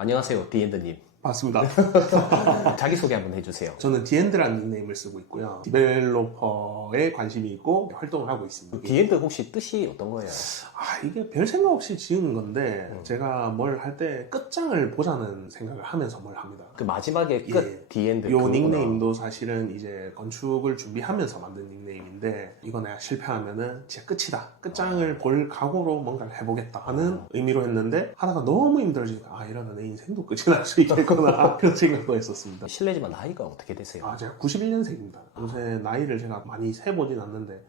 안녕하세요, 디엔드님. 맞습니다. 자기소개 한번 해주세요. 저는 디엔드라는 닉네임을 쓰고 있고요. 디벨로퍼에 관심이 있고 활동을 하고 있습니다. 디엔드 혹시 뜻이 어떤 거예요? 이게 별 생각 없이 지은 건데 제가 뭘 할 때 끝장을 보자는 생각을 하면서 뭘 합니다. 그 마지막에 끝 디엔드 요 그거구나. 닉네임도 사실은 이제 건축을 준비하면서 만든 닉네임인데 이거 내가 실패하면은 진짜 끝이다. 끝장을 볼 각오로 뭔가를 해보겠다 하는 의미로 했는데 하다가 너무 힘들어지니까 이러다 내 인생도 끝이 날 수 있겠구나 그런 생각도 했었습니다. 실례지만 나이가 어떻게 되세요? 제가 91년생입니다. 요새 나이를 제가 많이 세보진 않는데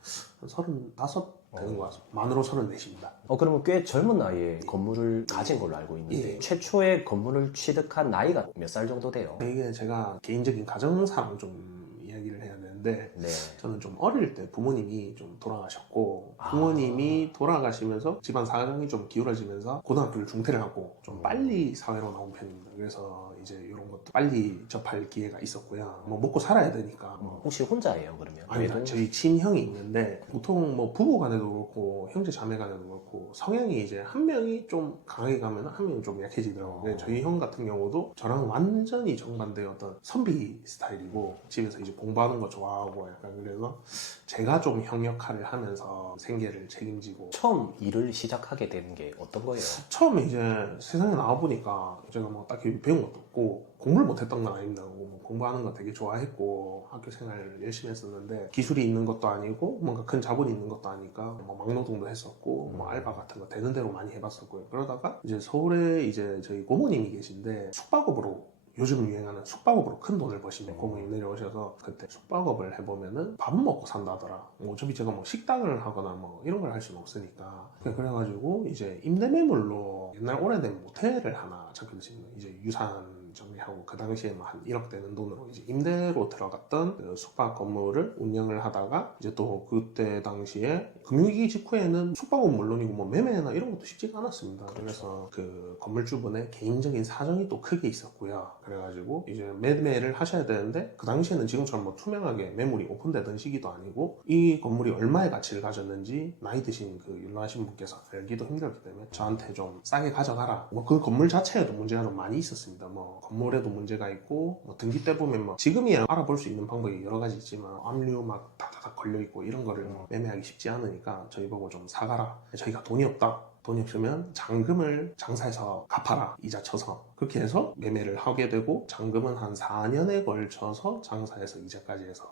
35 되는 것 같습니다. 만으로 34입니다. 그러면 꽤 젊은 나이에 건물을 가진 걸로 알고 있는데 최초의 건물을 취득한 나이가 몇 살 정도 돼요? 이게 제가 개인적인 가정사랑 좀 이야기를 해야 되는데 네. 저는 좀 어릴 때 부모님이 좀 돌아가셨고 부모님이 돌아가시면서 집안 사정이 좀 기울어지면서 고등학교를 중퇴를 하고 좀 빨리 사회로 나온 편입니다. 그래서 이제 이런 것도 빨리 접할 기회가 있었고요. 뭐 먹고 살아야 되니까. 혹시 혼자예요, 그러면? 아니다. 저희 친형이 있는데 보통 뭐 부부 간에도 그렇고 형제 자매 간에도 그렇고 성향이 이제 한 명이 좀 강하게 가면 한 명이 좀 약해지더라고요. 근데 저희 형 같은 경우도 저랑 완전히 정반대의 어떤 선비 스타일이고 집에서 이제 공부하는 거 좋아하고 약간 그래서 제가 좀 형 역할을 하면서 생계를 책임지고 처음 일을 시작하게 되는 게 어떤 거예요? 처음에 이제 세상에 나와보니까 제가 뭐 딱히 배운 것도 없고 공부를 못했던 건 아닙니다. 뭐 공부하는 거 되게 좋아했고 학교 생활을 열심히 했었는데 기술이 있는 것도 아니고 뭔가 큰 자본이 있는 것도 아니까 뭐 막노동도 했었고 뭐 알바 같은 거 되는 대로 많이 해봤었고요. 그러다가 이제 서울에 이제 저희 고모님이 계신데 숙박업으로 요즘 유행하는 숙박업으로 큰 돈을 버시는 고모님 내려오셔서 그때 숙박업을 해보면은 밥은 먹고 산다더라. 뭐 어차피 제가 뭐 식당을 하거나 뭐 이런 걸 할 수는 없으니까 그래가지고 이제 임대매물로 옛날 오래된 모텔을 하나 잡게 됐습니다. 이제 유산 정리하고 그 당시에 뭐 한 1억 되는 돈으로 이제 임대로 들어갔던 그 숙박 건물을 운영을 하다가 이제 또 그때 당시에 금융위기 직후에는 숙박은 물론이고 뭐 매매나 이런 것도 쉽지가 않았습니다. 그래서 그 건물주분의 개인적인 사정이 또 크게 있었고요. 그래가지고 이제 매매를 하셔야 되는데 그 당시에는 지금처럼 뭐 투명하게 매물이 오픈되던 시기도 아니고 이 건물이 얼마의 가치를 가졌는지 나이 드신 그 율로하신 분께서 알기도 힘들었기 때문에 저한테 좀 싸게 가져가라. 뭐 그 건물 자체에도 문제가 좀 많이 있었습니다. 뭐 건물에도 문제가 있고 뭐 등기 때 보면 뭐 지금이야 알아볼 수 있는 방법이 여러 가지 있지만 압류 막 다다닥 걸려있고 이런 거를 매매하기 쉽지 않으니까 저희 보고 좀 사가라. 저희가 돈이 없다. 돈이 없으면 잔금을 장사해서 갚아라. 이자 쳐서. 그렇게 해서 매매를 하게 되고 잔금은 한 4년에 걸쳐서 장사해서 이자까지 해서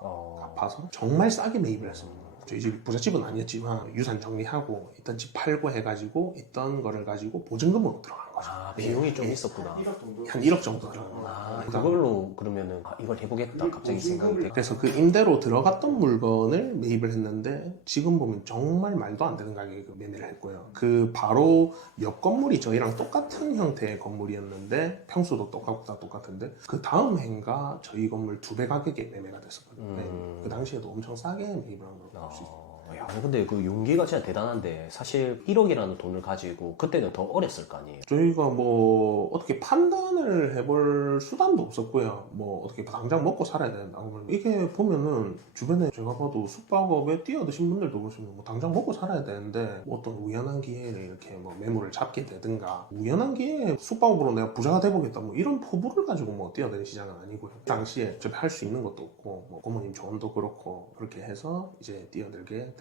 갚아서 정말 싸게 매입을 했습니다. 저희 집 부잣집은 아니었지만 유산 정리하고 있던 집 팔고 해가지고 있던 거를 가지고 보증금으로 들어간 거죠. 비용이 좀 있었구나. 한 1억 정도 들어간 거예요. 그걸로 그러면은 이걸 해보겠다 갑자기 생각이 돼. 그래서 그 임대로 들어갔던 물건을 매입을 했는데 지금 보면 정말 말도 안 되는 가격에 매매를 했고요. 그 바로 옆 건물이 저희랑 똑같은 형태의 건물이었는데 평수도 똑같고 다 똑같은데 그 다음 해인가 저희 건물 2배 가격에 매매가 됐었거든요. 그 당시에도 엄청 싸게 매입을 한 걸로 볼 수 있어요. 야, 근데 그 용기가 진짜 대단한데 사실 1억이라는 돈을 가지고 그때는 더 어렸을 거 아니에요? 저희가 뭐 어떻게 판단을 해볼 수단도 없었고요. 뭐 어떻게 당장 먹고 살아야 된다 그러면 이게 보면은 주변에 제가 봐도 숙박업에 뛰어드신 분들도 보시면 뭐 당장 먹고 살아야 되는데 뭐 어떤 우연한 기회를 이렇게 뭐 매물을 잡게 되든가 우연한 기회에 숙박업으로 내가 부자가 돼보겠다 뭐 이런 포부를 가지고 뭐 뛰어드는 시장은 아니고요. 당시에 어차피 할 수 있는 것도 없고 뭐 고모님 조언도 그렇고 그렇게 해서 이제 뛰어들게 된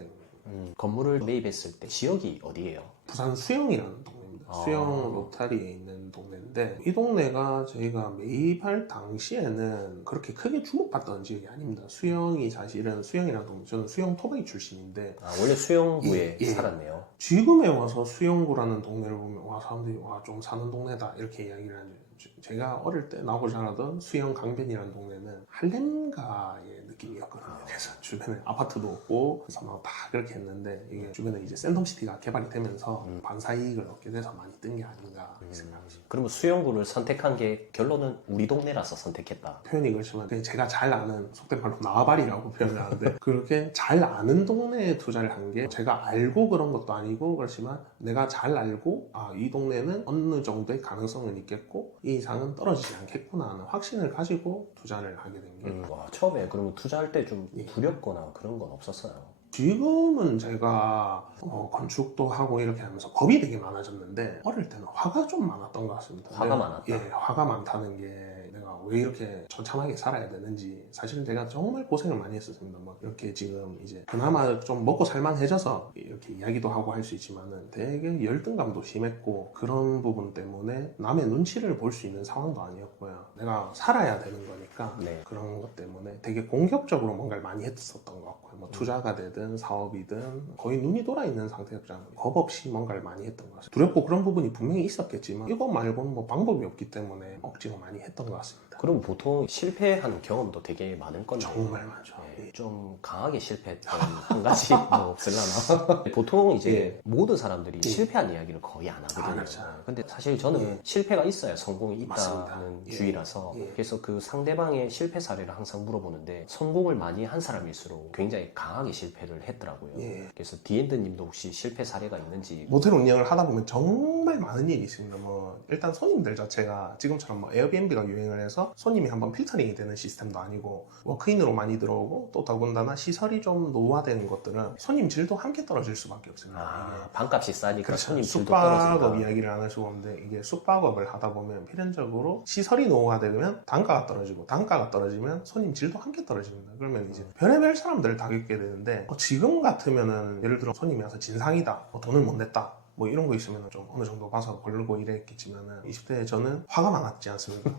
건물을 매입했을 때 지역이 어디예요? 부산 수영이라는 동네입니다. 수영 로타리에 있는 동네인데 이 동네가 저희가 매입할 당시에는 그렇게 크게 주목받던 지역이 아닙니다. 수영이 사실은 수영이라는 동네, 저는 수영 토바이 출신인데 원래 수영구에 살았네요. 지금에 와서 수영구라는 동네를 보면 와 사람들이 와 좀 사는 동네다 이렇게 이야기를 하죠. 제가 어릴 때 나고 자라던 수영 강변이라는 동네는 할렘가의 느낌이었거든요. 그래서 주변에 아파트도 없고 그래서 막 다 그렇게 했는데 이게 주변에 이제 샌덤시티가 개발이 되면서 반사이익을 얻게 돼서 많이 뜬 게 아닌가 생각합니다. 그러면 수영구를 선택한 게 결론은 우리 동네라서 선택했다. 표현이 그렇지만 그냥 제가 잘 아는 속된 말로 나와바리라고 표현을 하는데 그렇게 잘 아는 동네에 투자를 한 게 제가 알고 그런 것도 아니고 그렇지만 내가 잘 알고 이 동네는 어느 정도의 가능성은 있겠고 이 이상은 떨어지지 않겠구나 하는 확신을 가지고 투자를 하게 된 게 처음에 그러면 투자할 때 좀 두렵거나 그런 건 없었어요? 지금은 제가 건축도 하고 이렇게 하면서 겁이 되게 많아졌는데 어릴 때는 화가 좀 많았던 것 같습니다. 화가 많았다? 예, 화가 많다는 게 내가 왜 이렇게 처참하게 살아야 되는지 사실은 제가 정말 고생을 많이 했었습니다. 뭐 이렇게 지금 이제 그나마 좀 먹고 살만해져서 이렇게 이야기도 하고 할 수 있지만은 되게 열등감도 심했고 그런 부분 때문에 남의 눈치를 볼 수 있는 상황도 아니었고요. 내가 살아야 되는 거니까 네. 그런 것 때문에 되게 공격적으로 뭔가를 많이 했었던 것 같고요. 뭐 투자가 되든 사업이든 거의 눈이 돌아 있는 상태였잖아요. 겁 없이 뭔가를 많이 했던 것 같아요. 두렵고 그런 부분이 분명히 있었겠지만 이거 말고는 뭐 방법이 없기 때문에 억지로 많이 했던 것 같습니다. 그럼 보통 실패한 경험도 되게 많은 건데 정말 많죠. 네, 좀 강하게 실패했던 한 가지 뭐 없을라나? 보통 이제 모든 사람들이 실패한 이야기를 거의 안 하거든요. 그렇죠. 근데 사실 저는 실패가 있어야 성공이 맞습니다. 있다는 예. 주의라서 예. 그래서 그 상대방의 실패 사례를 항상 물어보는데 성공을 많이 한 사람일수록 굉장히 강하게 실패를 했더라고요. 예. 그래서 디엔드님도 혹시 실패 사례가 있는지 모텔 운영을 하다 보면 정말 많은 일이 있습니다. 뭐 일단 손님들 자체가 지금처럼 뭐 에어비앤비가 유행을 해서 손님이 한번 필터링이 되는 시스템도 아니고 워크인으로 많이 들어오고 또 더군다나 시설이 좀 노후화된 것들은 손님 질도 함께 떨어질 수밖에 없습니다. 이게 반값이 싸니까 그렇죠. 손님 질도 숙박업 떨어지니까. 이야기를 안 할 수가 없는데 이게 숙박업을 하다 보면 필연적으로 시설이 노후화되면 단가가 떨어지고 단가가 떨어지면 손님 질도 함께 떨어집니다. 그러면 이제 별의별 사람들을 다 겪게 되는데 지금 같으면은 예를 들어 손님이 와서 진상이다, 돈을 못 냈다, 뭐 이런 거 있으면 좀 어느 정도 봐서 걸르고 이랬겠지만은 20대에 저는 화가 많았지 않습니까?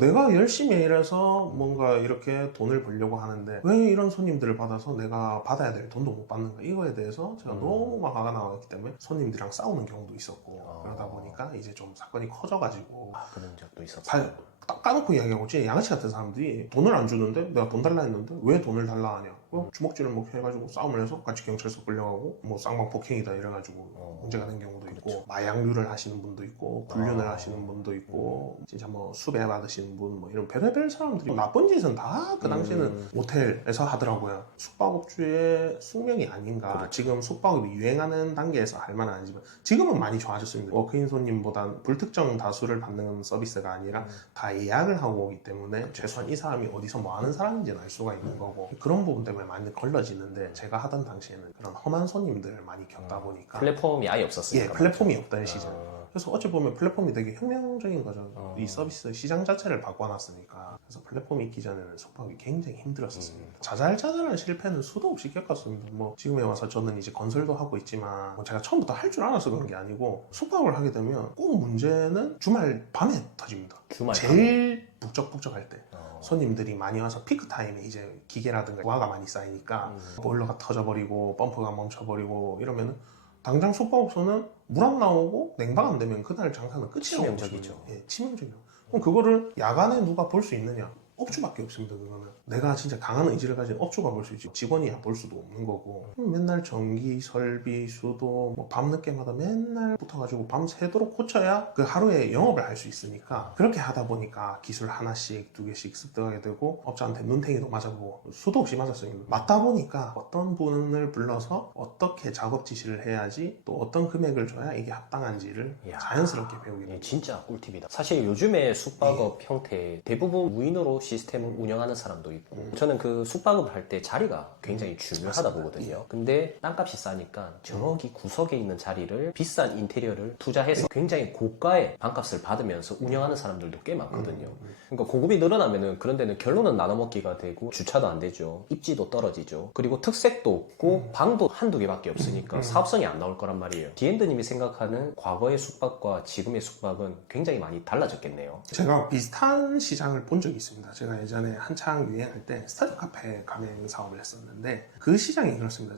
내가 열심히 일해서 뭔가 이렇게 돈을 벌려고 하는데 왜 이런 손님들을 받아서 내가 받아야 될 돈도 못 받는가, 이거에 대해서 제가 너무 막 화가 나왔기 때문에 손님들이랑 싸우는 경우도 있었고 그러다 보니까 이제 좀 사건이 커져가지고 그런 적도 있었어요. 딱 까놓고 이야기하고 진짜 양아치 같은 사람들이 돈을 안 주는데 내가 돈 달라 했는데 왜 돈을 달라 하냐, 주먹질을 뭐 해가지고 싸움을 해서 같이 경찰서 끌려가고 뭐 쌍방 폭행이다 이래가지고 문제가 된 경우도 있고, 그렇죠. 마약류를 하시는 분도 있고 불륜을 하시는 분도 있고 진짜 뭐 수배 받으시는 분 뭐 이런 별의별 사람들이 나쁜 짓은 다 그 당시에는 모텔에서 하더라고요. 숙박업주의 숙명이 아닌가. 그렇죠. 지금 숙박업이 유행하는 단계에서 할 만은 아니지만 지금은 많이 좋아졌습니다. 워크인 손님보단 불특정 다수를 받는 서비스가 아니라 다 예약을 하고 오기 때문에 최소한 이 사람이 어디서 뭐 하는 사람인지는 알 수가 있는 거고 그런 부분 때문에 많이 걸러지는데 제가 하던 당시에는 그런 험한 손님들을 많이 겪다 보니까 플랫폼이 아예 없었으니까. 예, 플랫폼이 없다 이 시절. 그래서 어찌 보면 플랫폼이 되게 혁명적인 거죠. 이 서비스 시장 자체를 바꿔놨으니까. 그래서 플랫폼이 있기 전에는 숙박이 굉장히 힘들었었습니다. 자잘자잘한 실패는 수도 없이 겪었습니다. 뭐 지금에 와서 저는 이제 건설도 하고 있지만 뭐 제가 처음부터 할 줄 알아서 그런 게 아니고 숙박을 하게 되면 꼭 문제는 주말 밤에 터집니다. 주말 제일 북적북적할 때. 손님들이 많이 와서 피크 타임에 이제 기계라든가 와가 많이 쌓이니까 보일러가 터져버리고 펌프가 멈춰버리고 이러면은 당장 숙박업소는 물 안 나오고 냉방 안 되면 그날 장사는 끝이라고 치명적이죠. 보시면 돼요. 예, 치명적이죠. 그럼 그거를 야간에 누가 볼 수 있느냐? 업주밖에 없습니다. 그거는 내가 진짜 강한 의지를 가진 업주가 볼 수 있지 직원이 볼 수도 없는 거고 맨날 전기, 설비, 수도 뭐 밤늦게마다 맨날 붙어가지고 밤새도록 고쳐야 그 하루에 영업을 할 수 있으니까 그렇게 하다 보니까 기술 하나씩 두 개씩 습득하게 되고 업자한테 눈탱이도 맞아보고 수도 없이 맞았어요. 맞다 보니까 어떤 분을 불러서 어떻게 작업 지시를 해야지 또 어떤 금액을 줘야 이게 합당한지를 이야. 자연스럽게 배우게 예, 됩니다. 진짜 꿀팁이다. 사실 요즘에 숙박업 형태 대부분 무인으로 시스템을 운영하는 사람도 있고 저는 그 숙박업을 할 때 자리가 굉장히 중요하다 맞습니다. 보거든요. 근데 땅값이 싸니까 저기 구석에 있는 자리를 비싼 인테리어를 투자해서 굉장히 고가의 방값을 받으면서 운영하는 사람들도 꽤 많거든요. 그러니까 공급이 늘어나면은 그런 데는 결론은 나눠먹기가 되고 주차도 안 되죠. 입지도 떨어지죠. 그리고 특색도 없고 방도 한두 개밖에 없으니까 사업성이 안 나올 거란 말이에요. 디엔드님이 생각하는 과거의 숙박과 지금의 숙박은 굉장히 많이 달라졌겠네요. 제가 비슷한 시장을 본 적이 있습니다. 제가 예전에 한창 유행할 때 스타디오 카페 가맹 사업을 했었는데 그 시장이 그렇습니다.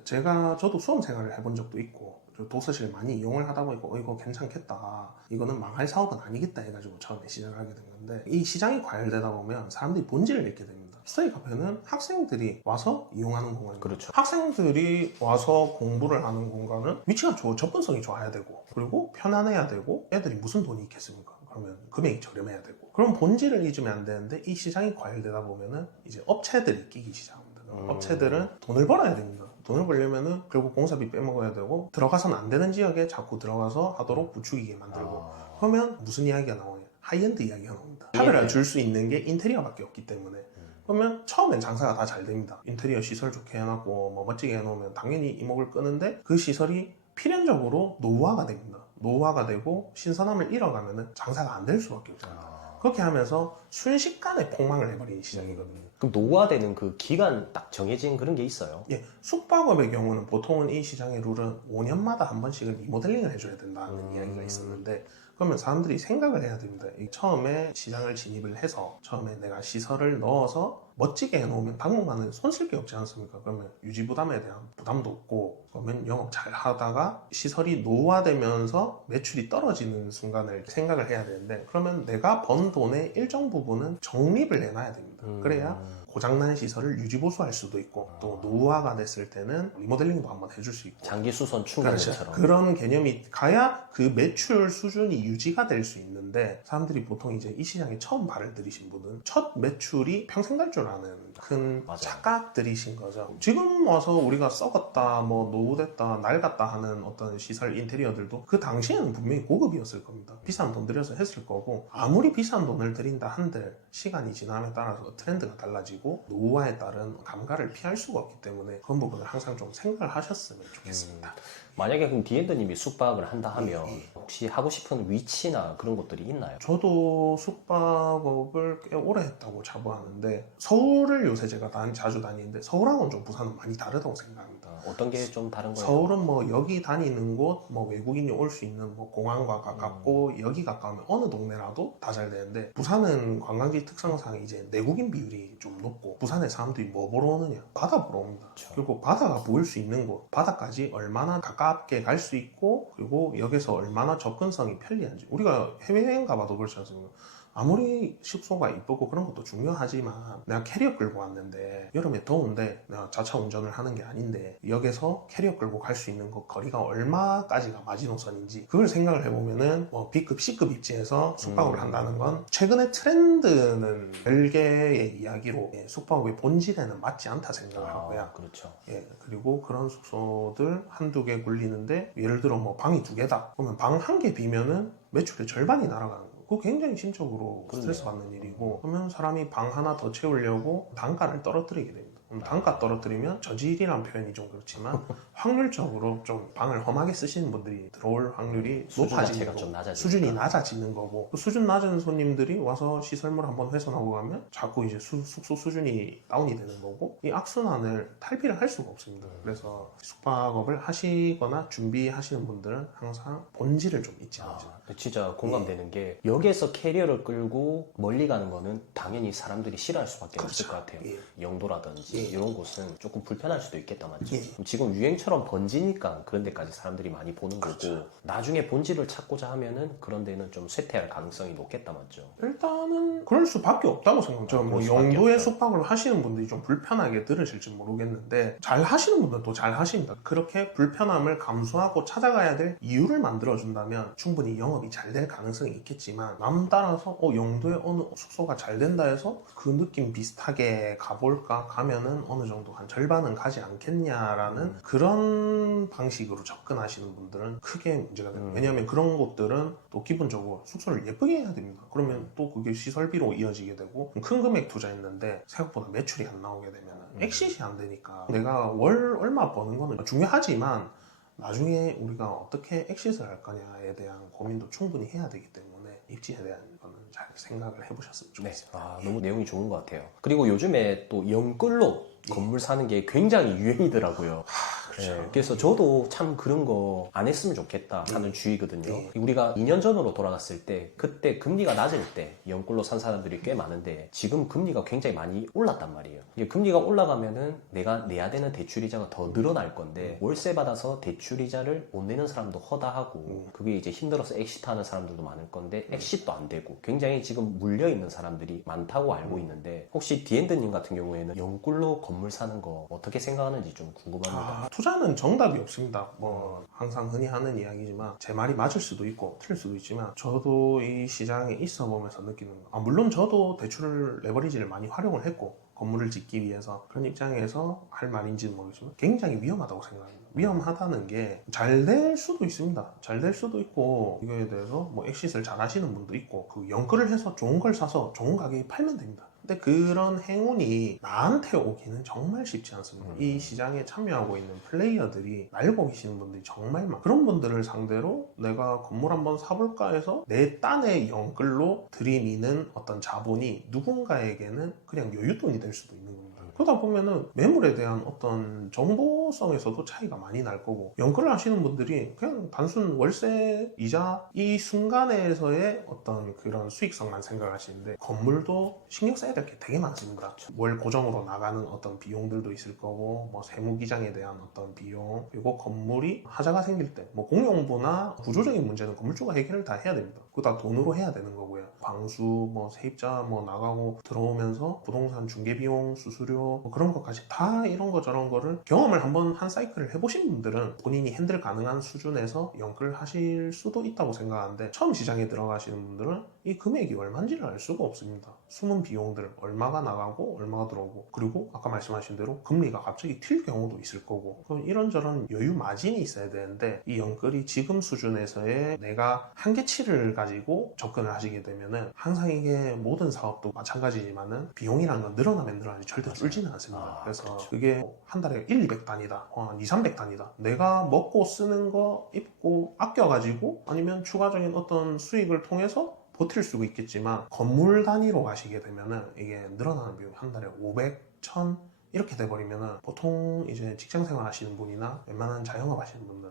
저도 수험 생활을 해본 적도 있고 도서실 많이 이용을 하다 보니까 이거 괜찮겠다, 이거는 망할 사업은 아니겠다 해가지고 처음에 시작을 하게 된 건데 이 시장이 과열되다 보면 사람들이 본질을 잃게 됩니다. 스터디 카페는 학생들이 와서 이용하는 공간이에요. 그렇죠. 학생들이 와서 공부를 하는 공간은 위치가 접근성이 좋아야 되고 그리고 편안해야 되고 애들이 무슨 돈이 있겠습니까? 그러면 금액이 저렴해야 되고 그럼 본질을 잊으면 안 되는데 이 시장이 과열되다 보면은 이제 업체들이 끼기 시작합니다. 업체들은 돈을 벌어야 됩니다. 돈을 벌려면은 결국 공사비 빼먹어야 되고 들어가서는 안 되는 지역에 자꾸 들어가서 하도록 부추기게 만들고 그러면 무슨 이야기가 나오냐? 하이엔드 이야기가 나옵니다. 카메라를 줄 수 있는 게 인테리어밖에 없기 때문에 그러면 처음엔 장사가 다 잘 됩니다. 인테리어 시설 좋게 해놨고 뭐 멋지게 해놓으면 당연히 이목을 끄는데 그 시설이 필연적으로 노후화가 됩니다. 노후화가 되고 신선함을 잃어가면 장사가 안 될 수밖에 없습니다. 그렇게 하면서 순식간에 폭망을 해버린 시장이거든요. 그럼 노후화되는 그 기간 딱 정해진 그런 게 있어요? 예, 숙박업의 경우는 보통은 이 시장의 룰은 5년마다 한 번씩은 리모델링을 해줘야 된다는 이야기가 있었는데, 그러면 사람들이 생각을 해야 됩니다. 처음에 시장을 진입을 해서 처음에 내가 시설을 넣어서 멋지게 해놓으면 당분간은 손 쓸 게 없지 않습니까? 그러면 유지 부담에 대한 부담도 없고, 그러면 영업 잘 하다가 시설이 노후화되면서 매출이 떨어지는 순간을 생각을 해야 되는데, 그러면 내가 번 돈의 일정 부분은 적립을 해놔야 됩니다. 그래야 고장난 시설을 유지보수할 수도 있고, 또 노후화가 됐을 때는 리모델링도 한번 해줄 수 있고, 장기 수선 충전처럼. 그런 개념이 가야 그 매출 수준이 유지가 될 수 있는데, 사람들이 보통 이제 이 시장에 처음 발을 들이신 분은 첫 매출이 평생 갈 줄 아는 큰 맞아요. 착각들이신 거죠. 지금 와서 우리가 썩었다, 뭐 노후됐다, 낡았다 하는 어떤 시설 인테리어들도 그 당시에는 분명히 고급이었을 겁니다. 비싼 돈 들여서 했을 거고, 아무리 비싼 돈을 들인다 한들 시간이 지남에 따라서 트렌드가 달라지고 노후화에 따른 감가를 피할 수가 없기 때문에 그런 부분을 항상 좀 생각을 하셨으면 좋겠습니다. 만약에 그럼 디엔드님이 숙박을 한다 하면 혹시 하고 싶은 위치나 그런 것들이 있나요? 저도 숙박업을 꽤 오래 했다고 자부하는데, 서울을 요새 제가 자주 다니는데 서울하고는 좀 부산은 많이 다르다고 생각합니다. 어떤 게 좀 다른 거예요? 서울은 뭐 여기 다니는 곳, 뭐 외국인이 올 수 있는 뭐 공항과 가깝고 여기 가까우면 어느 동네라도 다 잘 되는데, 부산은 관광지 특성상 이제 내국인 비율이 좀 높고, 부산에 사람들이 뭐 보러 오느냐? 바다 보러 옵니다. 그렇죠. 그리고 바다가 보일 수 있는 곳, 바다까지 얼마나 가깝게 갈 수 있고, 그리고 여기서 얼마나 접근성이 편리한지. 우리가 해외여행 가봐도 그렇지 않습니까? 아무리 숙소가 이쁘고 그런 것도 중요하지만, 내가 캐리어 끌고 왔는데 여름에 더운데 내가 자차 운전을 하는 게 아닌데 여기서 캐리어 끌고 갈 수 있는 것 거리가 얼마까지가 마지노선인지, 그걸 생각을 해보면은 뭐 B급, C급 입지에서 숙박을 한다는 건 최근의 트렌드는 별개의 이야기로 숙박업의 본질에는 맞지 않다 생각을 하고요. 그렇죠. 예, 그리고 그런 숙소들 한두 개 굴리는데, 예를 들어 뭐 방이 2개다 그러면 방 1개 비면은 매출의 절반이 날아가는 거예요. 그거 굉장히 심적으로 스트레스 받는 일이고, 그러면 사람이 방 하나 더 채우려고 단가를 떨어뜨리게 됩니다. 그럼 단가 떨어뜨리면 저질이란 표현이 좀 그렇지만 확률적으로 좀 방을 험하게 쓰시는 분들이 들어올 확률이 수준 높아지는 자체가 거고, 좀 낮아지니까. 수준이 낮아지는 거고, 그 수준 낮은 손님들이 와서 시설물 한번 훼손하고 가면 자꾸 이제 숙소 수준이 다운이 되는 거고, 이 악순환을 탈피를 할 수가 없습니다. 그래서 숙박업을 하시거나 준비하시는 분들은 항상 본질을 좀 잊지 마세요. 진짜 공감되는 게, 여기에서 캐리어를 끌고 멀리 가는 거는 당연히 사람들이 싫어할 수밖에 없을 것 같아요. 영도라든지 이런 곳은 조금 불편할 수도 있겠다, 맞죠? 지금 유행처럼 번지니까 그런 데까지 사람들이 많이 보는 거고, 나중에 본질을 찾고자 하면은 그런 데는 좀 쇠퇴할 가능성이 높겠다, 맞죠? 일단은 그럴 수밖에 없다고 생각해요. 뭐 그럴 수밖에 영도에 없다. 숙박을 하시는 분들이 좀 불편하게 들으실지 모르겠는데, 잘 하시는 분들도 잘 하십니다. 그렇게 불편함을 감수하고 찾아가야 될 이유를 만들어준다면 충분히 영업이 잘 될 가능성이 있겠지만, 남 따라서 영도에 어느 숙소가 잘 된다 해서 그 느낌 비슷하게 가볼까, 가면은 어느 정도 한 절반은 가지 않겠냐라는 그런 방식으로 접근하시는 분들은 크게 문제가 됩니다. 왜냐하면 그런 곳들은 또 기본적으로 숙소를 예쁘게 해야 됩니다. 그러면 또 그게 시설비로 이어지게 되고, 큰 금액 투자했는데 생각보다 매출이 안 나오게 되면 엑싯이 안 되니까, 내가 월 얼마 버는 거는 중요하지만 나중에 우리가 어떻게 엑싯을 할 거냐에 대한 고민도 충분히 해야 되기 때문에 입지에 대한 거는 잘 생각을 해보셨으면 좋겠습니다. 너무 내용이 좋은 것 같아요. 그리고 요즘에 또 영끌로 건물 사는 게 굉장히 유행이더라고요. 그렇죠. 그래서 저도 참 그런 거 안 했으면 좋겠다 하는 주의거든요. 우리가 2년 전으로 돌아갔을 때, 그때 금리가 낮을 때 영끌로 산 사람들이 꽤 많은데, 지금 금리가 굉장히 많이 올랐단 말이에요. 이게 금리가 올라가면은 내가 내야 되는 대출이자가 더 늘어날 건데, 월세 받아서 대출이자를 못 내는 사람도 허다하고, 그게 이제 힘들어서 엑시트하는 사람들도 많을 건데 엑시트도 안 되고, 굉장히 지금 물려있는 사람들이 많다고 알고 있는데, 혹시 디엔드님 같은 경우에는 영끌로 건물 사는 거 어떻게 생각하는지 좀 궁금합니다. 투자는 정답이 없습니다. 뭐 항상 흔히 하는 이야기지만, 제 말이 맞을 수도 있고 틀릴 수도 있지만, 저도 이 시장에 있어 보면서 느끼는 거, 물론 저도 대출을 레버리지를 많이 활용을 했고 건물을 짓기 위해서, 그런 입장에서 할 말인지는 모르겠지만 굉장히 위험하다고 생각합니다. 위험하다는 게, 잘 될 수도 있습니다. 잘 될 수도 있고, 이거에 대해서 뭐 엑싯을 잘 하시는 분도 있고, 그 영끌을 해서 좋은 걸 사서 좋은 가격에 팔면 됩니다. 근데 그런 행운이 나한테 오기는 정말 쉽지 않습니다. 이 시장에 참여하고 있는 플레이어들이 알고 계시는 분들이 정말 많아요. 그런 분들을 상대로 내가 건물 한번 사볼까 해서 내 딴의 영끌로 들이미는 어떤 자본이 누군가에게는 그냥 여윳돈이 될 수도 있는 겁니다. 그러다 보면은 매물에 대한 어떤 정보성에서도 차이가 많이 날 거고, 연끌을 하시는 분들이 그냥 단순 월세, 이자 이 순간에서의 어떤 그런 수익성만 생각하시는데, 건물도 신경 써야 될 게 되게 많습니다. 월 고정으로 나가는 어떤 비용들도 있을 거고, 뭐 세무기장에 대한 어떤 비용, 그리고 건물이 하자가 생길 때 뭐 공용부나 구조적인 문제는 건물주가 해결을 다 해야 됩니다. 그거 다 돈으로 해야 되는 거고요. 방수, 뭐 세입자 뭐 나가고 들어오면서 부동산 중개비용, 수수료 뭐 그런 것까지 다 이런 거 저런 거를 경험을 한번 한 사이클을 해보신 분들은 본인이 핸들 가능한 수준에서 연끌 하실 수도 있다고 생각하는데, 처음 시장에 들어가시는 분들은 이 금액이 얼마인지를 알 수가 없습니다. 숨은 비용들 얼마가 나가고 얼마가 들어오고, 그리고 아까 말씀하신 대로 금리가 갑자기 튈 경우도 있을 거고, 그럼 이런저런 여유 마진이 있어야 되는데, 이 연끌이 지금 수준에서의 내가 한계치를 가지고 접근을 하시게 되면은 항상 이게 모든 사업도 마찬가지지만은 비용이라는 건 늘어나면 늘어나지 절대 줄지는 않습니다. 그래서 그렇죠. 그게 한 달에 1, 200 단위다, 2, 300 단위다, 내가 먹고 쓰는 거 입고 아껴가지고 아니면 추가적인 어떤 수익을 통해서 버틸 수가 있겠지만, 건물 단위로 가시게 되면은 이게 늘어나는 비용이 한 달에 500, 1000 이렇게 돼버리면은 보통 이제 직장생활 하시는 분이나 웬만한 자영업 하시는 분들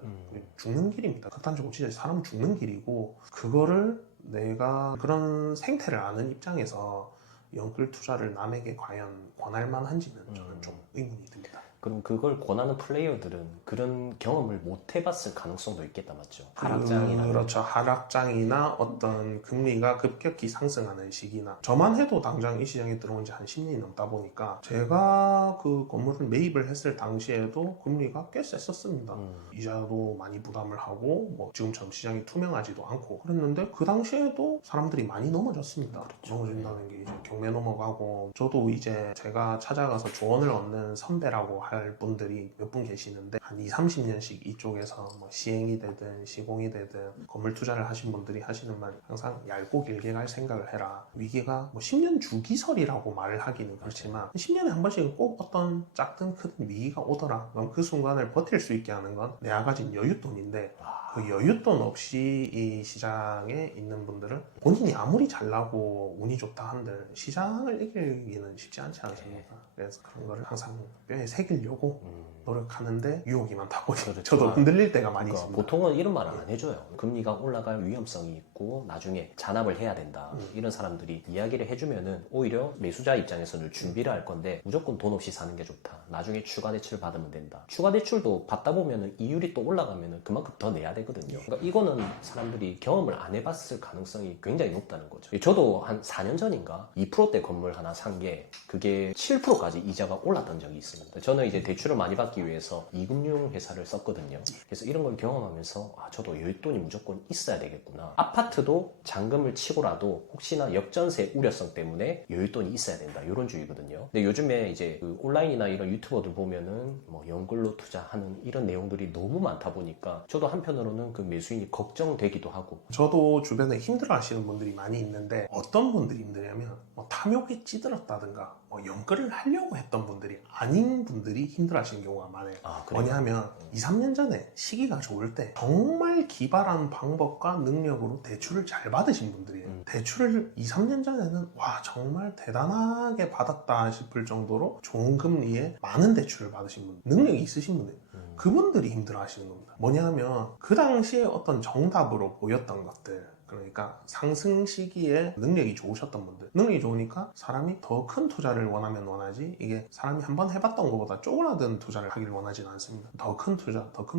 죽는 길입니다. 극단적으로 진짜 사람은 죽는 길이고, 그거를 내가 그런 생태를 아는 입장에서 연끌 투자를 남에게 과연 권할 만한지는 저는 좀 의문이 듭니다. 그럼 그걸 권하는 플레이어들은 그런 경험을 못 해봤을 가능성도 있겠다, 맞죠? 하락장이나. 그렇죠. 하락장이나 어떤 금리가 급격히 상승하는 시기나, 저만 해도 당장 이 시장에 들어온 지 한 10년이 넘다 보니까 제가 그 건물을 매입을 했을 당시에도 금리가 꽤 셌었습니다. 이자도 많이 부담을 하고 뭐 지금처럼 시장이 투명하지도 않고 그랬는데, 그 당시에도 사람들이 많이 넘어졌습니다. 넘어진다는 게 이제 경매 넘어가고, 저도 이제 제가 찾아가서 조언을 얻는 선배라고 할 분들이 몇 분 계시는데, 한 2, 30년씩 이쪽에서 뭐 시행이 되든 시공이 되든 건물 투자를 하신 분들이 하시는 말이 항상 얇고 길게 갈 생각을 해라. 위기가 뭐 10년 주기설이라고 말을 하기는 그렇지만 10년에 한 번씩은 꼭 어떤 작든 크든 위기가 오더라. 그럼 그 순간을 버틸 수 있게 하는 건 내가 가진 여윳돈인데, 그 여윳돈 없이 이 시장에 있는 분들은 본인이 아무리 잘나고 운이 좋다 한들 시장을 이기기는 쉽지 않지 않습니까? 그래서 그런 거를 항상 뼈에 새기려고 노력하는데 유혹이 많다 보니 저도 흔들릴 때가 많이 그러니까 있습니다. 보통은 이런 말을 안 해줘요. 금리가 올라갈 위험성이 있고 나중에 잔압을 해야 된다. 이런 사람들이 이야기를 해주면은 오히려 매수자 입장에서는 준비를 할 건데, 무조건 돈 없이 사는 게 좋다. 나중에 추가 대출 받으면 된다. 추가 대출도 받다 보면은 이율이 또 올라가면은 그만큼 더 내야 되거든요. 그러니까 이거는 사람들이 경험을 안 해봤을 가능성이 굉장히 높다는 거죠. 저도 한 4년 전인가 2%대 건물 하나 산 게 그게 7%까지 이자가 올랐던 적이 있습니다. 저는 이제 대출을 많이 받기 위해서 이금융 회사를 썼거든요. 그래서 이런 걸 경험하면서 저도 여윳돈이 무조건 있어야 되겠구나. 아파트도 잔금을 치고라도 혹시나 역전세 우려성 때문에 여윳돈이 있어야 된다, 이런 주의거든요. 근데 요즘에 이제 그 온라인이나 이런 유튜버들 보면은 뭐 연끌로 투자하는 이런 내용들이 너무 많다 보니까 저도 한편으로는 그 매수인이 걱정되기도 하고. 저도 주변에 힘들어 하시는 분들이 많이 있는데, 어떤 분들이 힘드냐면 뭐 탐욕에 찌들었다든가 뭐 연끌을 하려고 했던 분들이 아닌 분들이 힘들어 하시는 경우가 많아요. 뭐냐면 2, 3년 전에 시기가 좋을 때 정말 기발한 방법과 능력으로 대출을 잘 받으신 분들이에요. 대출을 2, 3년 전에는 와 정말 대단하게 받았다 싶을 정도로 좋은 금리에 많은 대출을 받으신 분들, 능력이 있으신 분들, 그분들이 힘들어 하시는 겁니다. 뭐냐면 그 당시에 어떤 정답으로 보였던 것들, 그러니까 상승 시기에 능력이 좋으셨던 분들, 능력이 좋으니까 사람이 더 큰 투자를 원하면 원하지, 이게 사람이 한번 해봤던 것보다 쪼그라든 투자를 하기를 원하지는 않습니다. 더 큰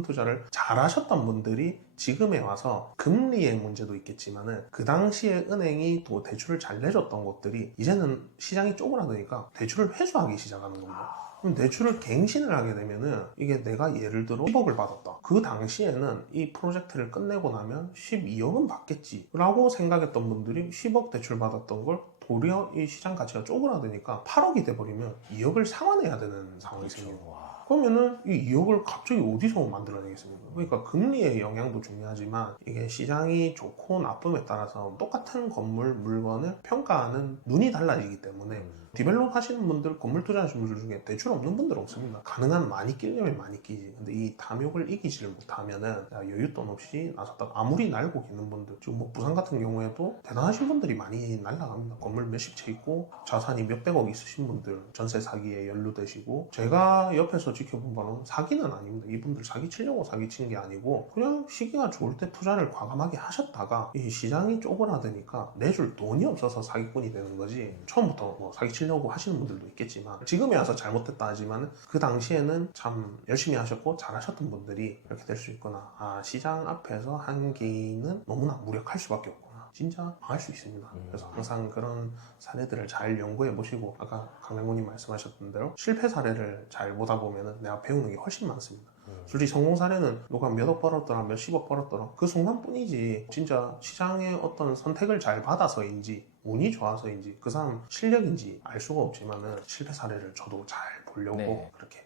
투자를 잘 하셨던 분들이 지금에 와서 금리의 문제도 있겠지만은 그 당시에 은행이 또 대출을 잘 내줬던 것들이 이제는 시장이 쪼그라드니까 대출을 회수하기 시작하는 겁니다. 그럼 대출을 갱신을 하게 되면은, 이게 내가 예를 들어 10억을 받았다. 그 당시에는 이 프로젝트를 끝내고 나면 12억은 받겠지 라고 생각했던 분들이 10억 대출 받았던 걸 도리어 이 시장 가치가 쪼그라드니까 8억이 돼버리면 2억을 상환해야 되는 상황이 생겨요. 그러면은 이 2억을 갑자기 어디서 만들어내겠습니까? 그러니까 금리의 영향도 중요하지만 이게 시장이 좋고 나쁨에 따라서 똑같은 건물 물건을 평가하는 눈이 달라지기 때문에 디벨롭 하시는 분들, 건물 투자하시는 분들 중에 대출 없는 분들 없습니다. 가능한 많이 끼려면 많이 끼지. 근데 이 탐욕을 이기지를 못하면은 여윳돈 없이 나섰다 아무리 날고 있는 분들, 지금 뭐 부산 같은 경우에도 대단하신 분들이 많이 날라갑니다. 건물 몇십 채 있고 자산이 몇백억 있으신 분들 전세 사기에 연루되시고, 제가 옆에서 지켜본 바로는 사기는 아닙니다. 이분들 사기 치려고 사기 친 게 아니고 그냥 시기가 좋을 때 투자를 과감하게 하셨다가 이 시장이 쪼그라드니까 내줄 돈이 없어서 사기꾼이 되는 거지, 처음부터 뭐 사기 치려고 하시는 분들도 있겠지만 지금에 와서 잘못됐다 하지만 그 당시에는 참 열심히 하셨고 잘하셨던 분들이 이렇게 될 수 있구나. 아, 시장 앞에서 한 개인은 너무나 무력할 수밖에 없구나. 진짜 망할 수 있습니다. 그래서 항상 그런 사례들을 잘 연구해 보시고, 아까 강남구님 말씀하셨던 대로 실패 사례를 잘 보다 보면 내가 배우는 게 훨씬 많습니다. 솔직히 성공 사례는 누가 몇억 벌었더라 몇십억 벌었더라 그 순간뿐이지, 진짜 시장의 어떤 선택을 잘 받아서인지 운이 좋아서인지 그 사람 실력인지 알 수가 없지만은 실패 사례를 저도 잘 보려고 네. 그렇게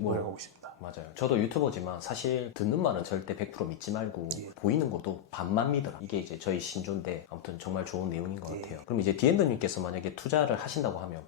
뭐 노력하고 있습니다. 맞아요. 저도 유튜버지만 사실 듣는 말은 절대 100% 믿지 말고 예. 보이는 것도 반만 믿어라. 이게 이제 저희 신조인데 아무튼 정말 좋은 내용인 것 예. 같아요. 그럼 이제 디엔드님께서 만약에 투자를 하신다고 하면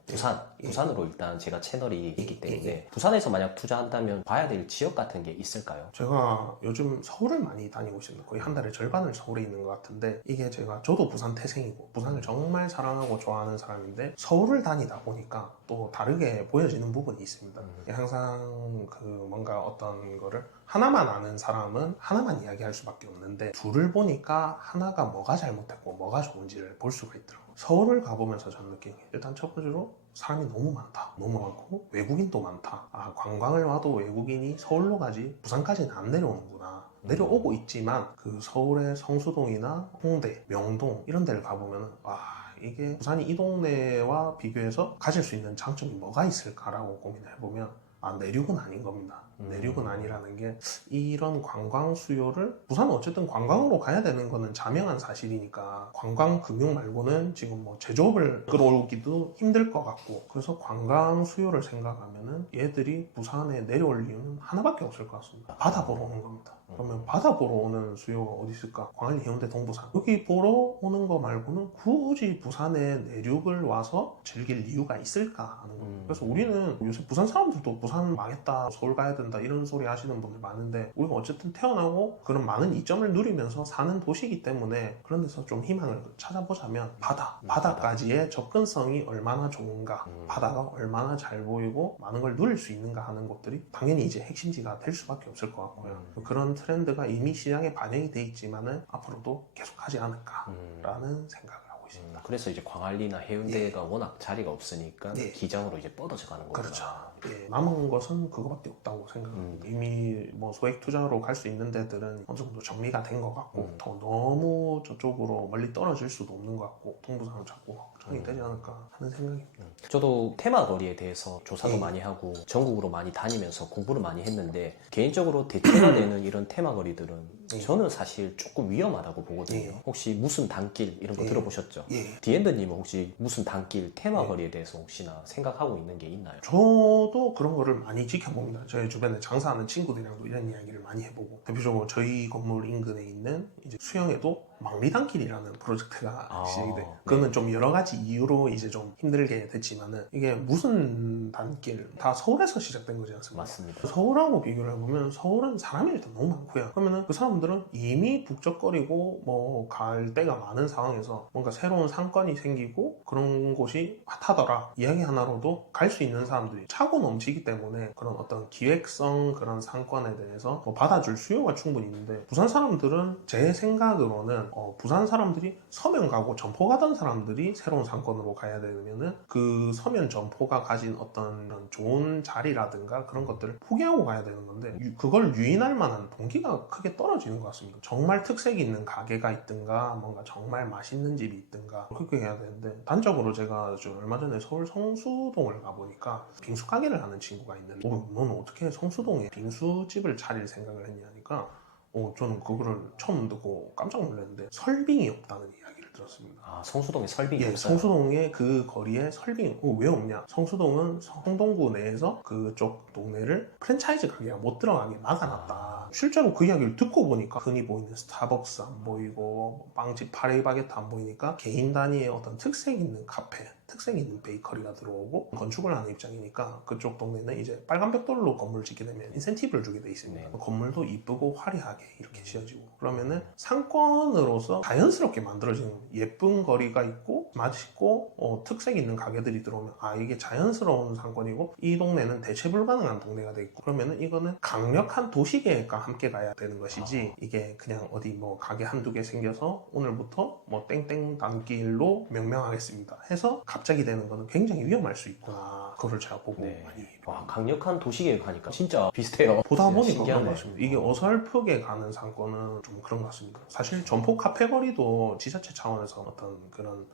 부산으로 일단 제가 채널이 있기 때문에 부산에서 만약 투자한다면 봐야 될 지역 같은 게 있을까요? 제가 요즘 서울을 많이 다니고 있습니다. 거의 한 달에 절반을 서울에 있는 것 같은데, 이게 저도 부산 태생이고 부산을 정말 사랑하고 좋아하는 사람인데 서울을 다니다 보니까 또 다르게 보여지는 부분이 있습니다. 항상 그 뭔가 어떤 거를 하나만 아는 사람은 하나만 이야기할 수밖에 없는데, 둘을 보니까 하나가 뭐가 잘못했고 뭐가 좋은지를 볼 수가 있더라고요. 서울을 가보면서 저는 느낀 게, 일단 첫 번째로 사람이 너무 많다. 너무 많고 외국인도 많다. 아, 관광을 와도 외국인이 서울로 가지 부산까지는 안 내려오는구나. 내려오고 있지만 그 서울의 성수동이나 홍대, 명동 이런 데를 가보면 와, 이게 부산이 이 동네와 비교해서 가질 수 있는 장점이 뭐가 있을까라고 고민을 해보면 내륙은 아닌 겁니다. 내륙은 아니라는 게, 이런 관광 수요를, 부산은 어쨌든 관광으로 가야 되는 거는 자명한 사실이니까 관광 금융 말고는 지금 뭐 제조업을 끌어올기도 힘들 것 같고, 그래서 관광 수요를 생각하면은 얘들이 부산에 내려올 이유는 하나밖에 없을 것 같습니다. 바다 보러 오는 겁니다. 그러면 바다 보러 오는 수요가 어디 있을까? 광안리, 해운대, 동부산 여기 보러 오는 거 말고는 굳이 부산에 내륙을 와서 즐길 이유가 있을까 하는 겁니다. 그래서 우리는 요새 부산 사람들도 부산 망했다, 서울 가야 된다 이런 소리 하시는 분들 많은데, 우리가 어쨌든 태어나고 그런 많은 이점을 누리면서 사는 도시이기 때문에 그런 데서 좀 희망을 찾아보자면 바다까지의 접근성이 얼마나 좋은가, 바다가 얼마나 잘 보이고 많은 걸 누릴 수 있는가 하는 것들이 당연히 이제 핵심지가 될 수밖에 없을 것 같고요. 그런 트렌드가 이미 시장에 반영이 돼 있지만은 앞으로도 계속하지 않을까라는 생각을 하고 있습니다. 그래서 이제 광안리나 해운대가 워낙 자리가 없으니까 예. 기장으로 이제 뻗어져 가는 거죠. 그렇죠. 예, 남은 것은 그거밖에 없다고 생각합니다. 이미 뭐 소액 투자로 갈 수 있는 데들은 어느 정도 정리가 된 것 같고, 더 너무 저쪽으로 멀리 떨어질 수도 없는 것 같고, 동부산을 잡고 확장이 되지 않을까 하는 생각입니다. 저도 테마거리에 대해서 조사도 예. 많이 하고 전국으로 많이 다니면서 공부를 많이 했는데, 개인적으로 대체가 되는 이런 테마거리들은 저는 사실 조금 위험하다고 보거든요. 예. 혹시 무슨 단길 이런 거 예. 들어보셨죠? 예. 디엔드님은 혹시 무슨 단길 테마거리에 대해서 혹시나 생각하고 있는 게 있나요? 저도 그런 거를 많이 지켜봅니다. 저희 주변에 장사하는 친구들이랑도 이런 이야기를 많이 해보고, 대표적으로 저희 건물 인근에 있는 이제 수영에도 망리단길이라는 프로젝트가 시작이 돼요. 그거는 좀 여러 가지 이유로 이제 좀 힘들게 됐지만은, 이게 무슨 단길, 다 서울에서 시작된 거지 않습니까? 맞습니다. 서울하고 비교를 해보면 서울은 사람이 일단 너무 많고요. 그러면은 그 사람들은 이미 북적거리고 뭐 갈 데가 많은 상황에서 뭔가 새로운 상권이 생기고 그런 곳이 핫하더라 이야기 하나로도 갈 수 있는 사람들이 차고 넘치기 때문에, 그런 어떤 기획성 그런 상권에 대해서 뭐 받아줄 수요가 충분히 있는데, 부산 사람들은 제 생각으로는 부산 사람들이 서면 가고 점포 가던 사람들이 새로운 상권으로 가야 되면은 그 서면 점포가 가진 어떤 좋은 자리라든가 그런 것들을 포기하고 가야 되는 건데, 그걸 유인할 만한 동기가 크게 떨어지는 것 같습니다. 정말 특색 있는 가게가 있든가 뭔가 정말 맛있는 집이 있든가 그렇게 해야 되는데, 단적으로 제가 얼마 전에 서울 성수동을 가보니까 빙수 가게를 하는 친구가 있는데, 너는 어떻게 성수동에 빙수집을 차릴 생각을 했냐니까 저는 그거를 처음 듣고 깜짝 놀랐는데 설빙이 없다는 이야기를 들었습니다. 아, 성수동에 설빙이 예, 없어요? 성수동에 그 거리에 설빙이 왜 없냐? 성수동은 성동구 내에서 그쪽 동네를 프랜차이즈 가게가 못 들어가게 막아놨다. 실제로 그 이야기를 듣고 보니까 흔히 보이는 스타벅스 안 보이고 빵집 파레바게트 안 보이니까 개인 단위의 어떤 특색 있는 카페, 특색 있는 베이커리가 들어오고 건축을 하는 입장이니까 그쪽 동네는 이제 빨간 벽돌로 건물을 짓게 되면 인센티브를 주게 돼 있습니다. 네. 건물도 이쁘고 화려하게 이렇게 지어지고 그러면은 상권으로서 자연스럽게 만들어지는 예쁜 거리가 있고 맛있고 특색 있는 가게들이 들어오면 아 이게 자연스러운 상권이고 이 동네는 대체 불가능한 동네가 돼 있고 그러면은 이거는 강력한 도시계획과 함께 가야 되는 것이지 이게 그냥 어디 뭐 가게 한두 개 생겨서 오늘부터 뭐 땡땡 단길로 명명하겠습니다 해서 갑자기 되는 거는 굉장히 위험할 수 있구나 그거를 제가 보고 네. 많이 와, 강력한 도시계획 하니까 진짜 비슷해요. 보다 보니까 신기하네. 그런 것 같습니다. 이게 어설프게 가는 상권은 좀 그런 것 같습니다. 사실 점포 카페 거리도 지자체 차원에서 어떤 그런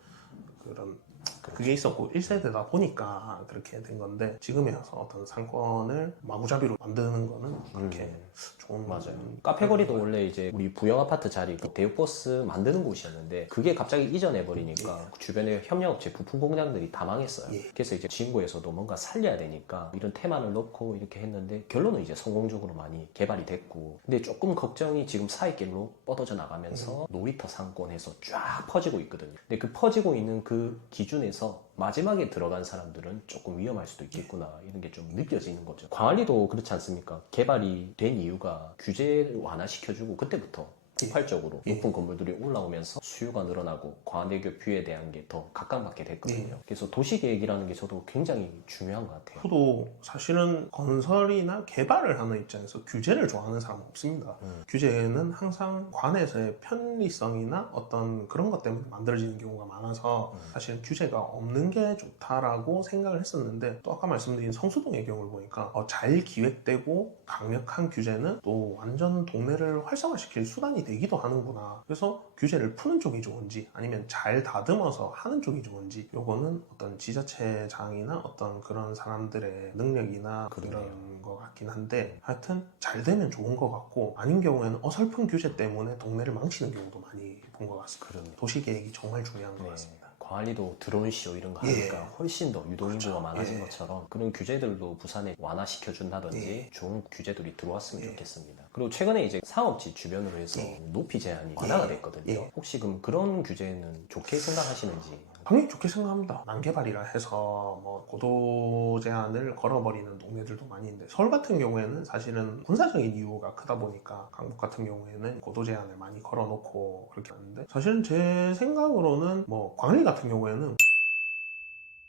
그게 있었고 1세대다 보니까 그렇게 된 건데 지금에 와서 어떤 상권을 마구잡이로 만드는 거는 그렇게 좋은 맞아요. 카페거리도 원래 이제 우리 부영 아파트 자리 그 대우버스 만드는 곳이었는데 그게 갑자기 이전해 버리니까 주변에 협력업체 부품 공장들이 다 망했어요. 예. 그래서 이제 진구에서도 뭔가 살려야 되니까 이런 테마를 넣고 이렇게 했는데 결론은 이제 성공적으로 많이 개발이 됐고 근데 조금 걱정이 지금 사이길로 뻗어져 나가면서 놀이터 상권에서 쫙 퍼지고 있거든요. 근데 그 퍼지고 있는 그 기준에서 마지막에 들어간 사람들은 조금 위험할 수도 있겠구나 이런 게 좀 느껴지는 거죠. 광안리도 그렇지 않습니까? 개발이 된 이유가 규제를 완화시켜주고 그때부터 폭발적으로 예. 높은 건물들이 올라오면서 수요가 늘어나고 광안대교 뷰에 대한 게 더 각광받게 됐거든요. 그래서 도시계획이라는 게 저도 굉장히 중요한 것 같아요. 저도 사실은 건설이나 개발을 하는 입장에서 규제를 좋아하는 사람은 없습니다. 규제는 항상 관에서의 편리성이나 어떤 그런 것 때문에 만들어지는 경우가 많아서 사실 규제가 없는 게 좋다라고 생각을 했었는데 또 아까 말씀드린 성수동의 경우를 보니까 잘 기획되고 강력한 규제는 또 완전 동네를 활성화시킬 수단이 되기도 하는구나. 그래서 규제를 푸는 쪽이 좋은지 아니면 잘 다듬어서 하는 쪽이 좋은지 요거는 어떤 지자체장이나 어떤 그런 사람들의 능력이나 그런 것 같긴 한데 하여튼 잘 되면 좋은 것 같고 아닌 경우에는 어설픈 규제 때문에 동네를 망치는 경우도 많이 본 것 같습니다. 도시계획이 정말 중요한 것 같습니다. 광안리도 드론쇼 이런 거 예. 하니까 훨씬 더 유동인구가 그렇죠. 많아진 예. 것처럼 그런 규제들도 부산에 완화시켜준다든지 예. 좋은 규제들이 들어왔으면 예. 좋겠습니다. 그리고 최근에 이제 상업지 주변으로 해서 높이 제한이 완화가 됐거든요. 예. 혹시 그럼 그런 규제는 좋게 생각하시는지? 당연히 좋게 생각합니다. 난개발이라 해서 뭐 고도 제한을 걸어버리는 동네들도 많이 있는데 서울 같은 경우에는 사실은 군사적인 이유가 크다 보니까 강북 같은 경우에는 고도 제한을 많이 걸어놓고 그렇게 하는데 사실은 제 생각으로는 뭐 광안리 같은 경우에는